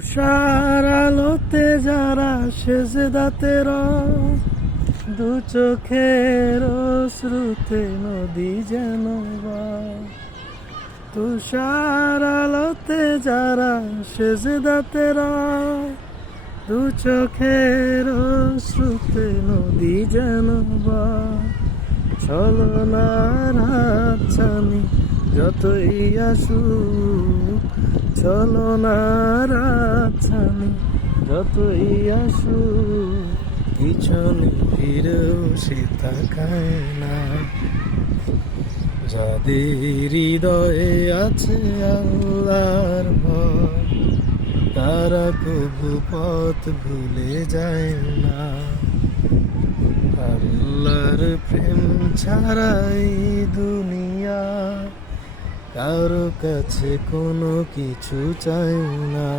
তুষার আলোতে যারা সেজদাতে দু চোখের শ্রুতে নদী যেন তুষার আলোতে যারা সেজদাতে দু চোখের শ্রুতে নদী যেন ছলনার হাতছানি যতই আসুক, ছলনার হাতছানি যতই আসুক, পিছনে ফিরেও সে তাকায় না। যাদের হৃদয়ে আছে আল্লাহর ভয়, তারা কবু পথ ভুলে যায় না। আল্লাহর প্রেম ছাড়াই দুনিয়া কারো কাছে কোনো কিছু চাই না।